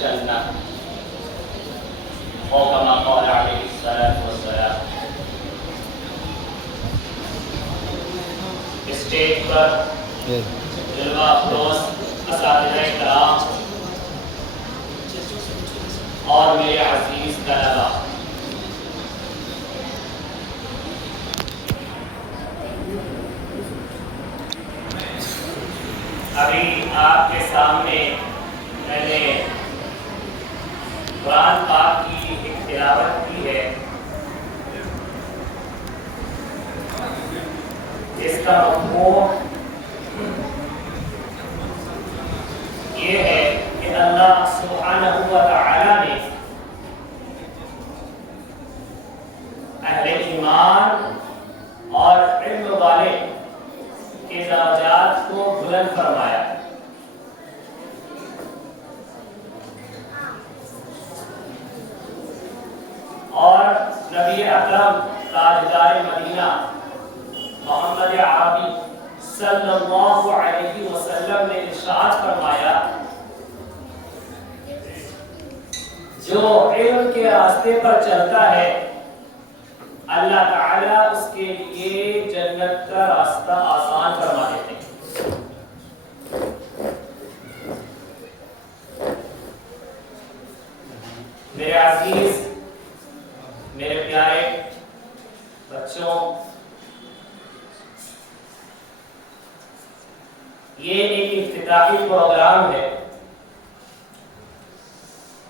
الجنہ او کما قال علیہ الصلوۃ والسلام۔ اسٹیج پر جلوہ افروز اساتذہ کرام اور میرے عزیز طلباء، ابھی آپ کے سامنے میں نے قرآن پاک کی ایک تلاوت کی ہے جس کا مفہوم یہ ہے کہ اللہ سبحانہ و تعالی نے اہل ایمان اور علم والے کے درجات کو بلند فرمایا، اور نبی اکرم تاجدار مدینہ محمد عربی صلی اللہ علیہ وسلم نے ارشاد فرمایا، جو علم کے راستے پر چلتا ہے اللہ تعالیٰ اس کے لیے جنت کا راستہ آسان فرما دیتے ہیں۔ میرے عزیز، میرے پیارے بچوں، یہ ایک افتتاحی پروگرام ہے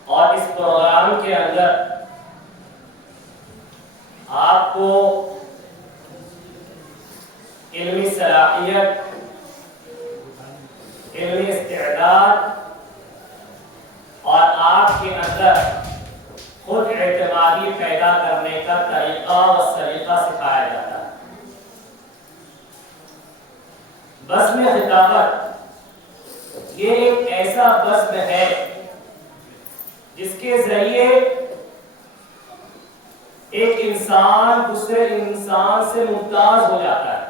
اور اس پروگرام کے اندر آپ کو علمی صلاحیت، علمی استعداد اور آپ کے اندر خود اعتمادی پیدا کرنے کا طریقہ و سلیقہ سکھایا جاتا ہے۔ بزم خطابت یہ ایک ایسا بزم ہے جس کے ذریعے ایک انسان دوسرے انسان سے ممتاز ہو جاتا ہے۔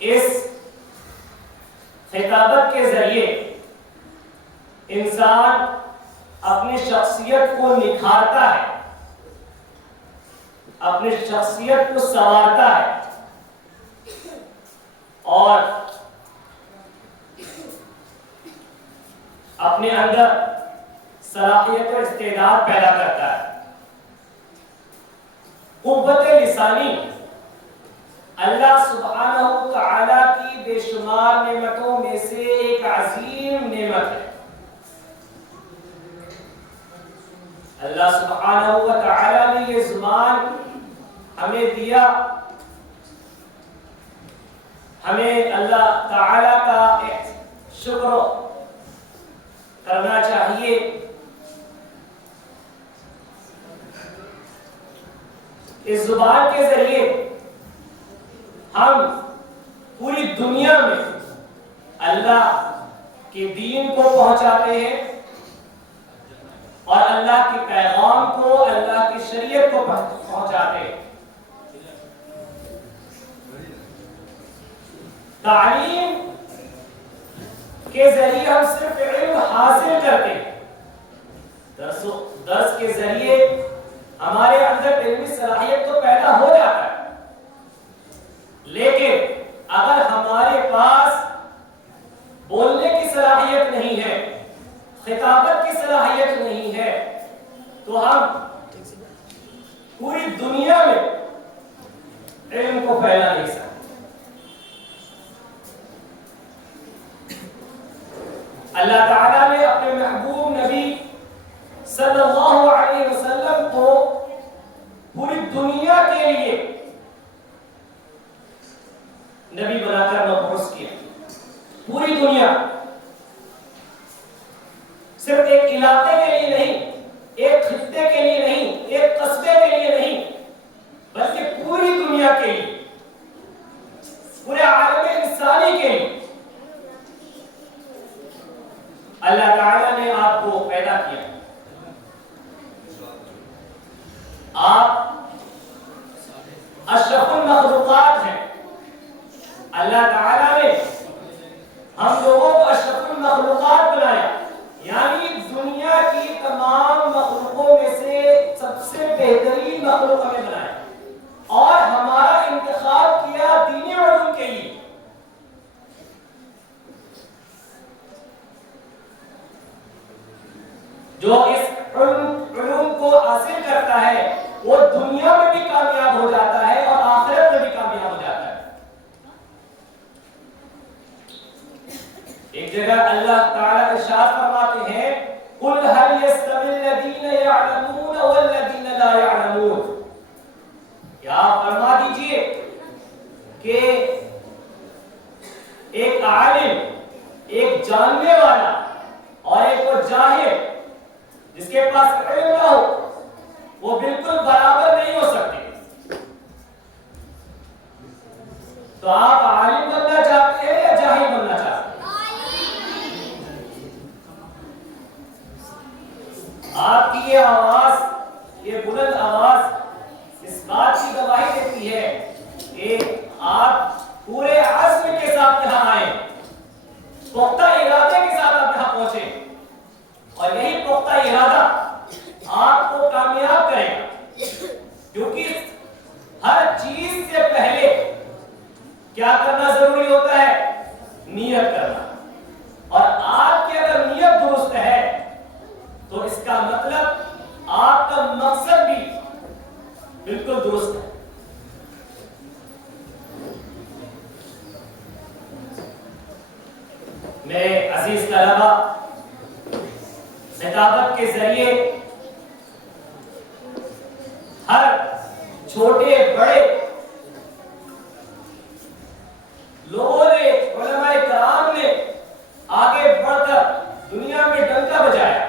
اس خطابت کے ذریعے انسان اپنی شخصیت کو نکھارتا ہے، اپنی شخصیت کو سنوارتا ہے اور اپنے اندر صلاحیت و استعداد پیدا کرتا ہے۔ قوت لسانی اللہ سبحانہ و تعالی کی بے شمار نعمتوں میں سے ایک عظیم نعمت ہے۔ اللہ سبحانہ و تعالی نے یہ زبان ہمیں دیا، ہمیں اللہ تعالی کا شکر کرنا چاہیے۔ اس زبان کے ذریعے ہم پوری دنیا میں اللہ کے دین کو پہنچاتے ہیں اور اللہ کے پیغام کو، اللہ کی شریعت کو پہنچاتے ہیں۔ تعلیم کے ذریعے ہم صرف علم حاصل کرتے ہیں، درس کے ذریعے ہمارے اندر علمی صلاحیت تو پیدا ہو جاتا ہے، لیکن اگر ہمارے پاس بولنے کی صلاحیت نہیں ہے، خطابت کی صلاحیت نہیں ہے، تو ہم پوری دنیا میں علم کو پھیلا نہیں سکتے۔ اللہ تعالیٰ نے اپنے محبوب نبی صلی اللہ علیہ وسلم کو پوری دنیا کے لیے نبی بنا کر مبعوث کیا۔ پوری دنیا، صرف ایک علاقے کے لیے نہیں، ایک خطے کے لیے نہیں، ایک قصبے کے لیے نہیں، بلکہ پوری دنیا کے لیے، پورے عالم انسانی کے لیے اللہ تعالیٰ نے آپ کو پیدا کیا۔ آپ اشرف المخلوقات ہیں۔ اللہ تعالیٰ نے ہم لوگوں کو اشرف المخلوقات بنایا، یعنی دنیا کی تمام مخلوقوں میں سے سب سے بہترین مخلوق ہمیں بنایا، اور ہمارا انتخاب کیا دینی علوم کے لیے۔ جو اس علوم کو حاصل کرتا ہے وہ دنیا میں بھی کامیاب ہو جاتا ہے اور آخرت میں بھی کامیاب ہو جاتا ہے۔ ایک جگہ اللہ تعالیٰ ارشاد فرماتے ہیں قُلْ هَلْ يَسْتَوِي الَّذِينَ يَعْلَمُونَ وَالَّذِينَ لَا يَعْلَمُونَ، کیا فرما دیجئے کہ ایک عالم، ایک جاننے والا اور ایک وہ جاہل جس کے پاس علم نہ ہو، وہ بالکل برابر نہیں ہو سکتے۔ تو آپ عالم بننا چاہتے ہیں یا جاہل بننا چاہتے ہیں؟ آپ کی یہ آواز، یہ بلند آواز اس بات کی گواہی دیتی ہے کہ آپ پورے عزم کے ساتھ یہاں آئے، پختہ ارادے کے ساتھ آپ یہاں پہنچے، اور یہی پختہ ارادہ آپ کو کامیاب کرے گا، کیونکہ ہر چیز سے پہلے کیا کرنا ضروری ہوتا ہے؟ نیت کرنا، اور آپ کی اگر نیت درست ہے تو اس کا مطلب آپ کا مقصد بھی بالکل درست ہے۔ میرے عزیز طلبہ، خطابت کے ذریعے ہر چھوٹے بڑے لوگوں نے، علماء کرام نے آگے بڑھ کر دنیا میں ڈنکا بجایا،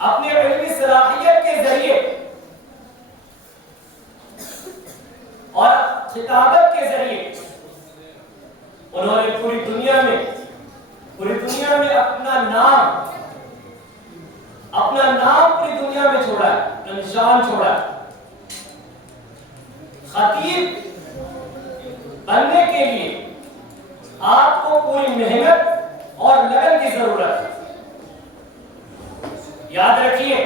اپنے علمی صلاحیت کے ذریعے اور خطابت کے ذریعے انہوں نے پوری دنیا میں اپنا نام پوری دنیا میں چھوڑا ہے، نشان چھوڑا ہے۔ خطیب بننے کے لیے آپ کو پوری محنت اور لگن کی ضرورت ہے۔ یاد رکھیے،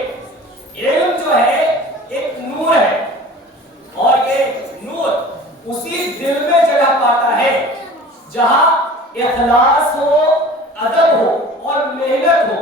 علم جو ہے ایک نور ہے، اور یہ نور اسی دل میں جگہ پاتا ہے جہاں اخلاص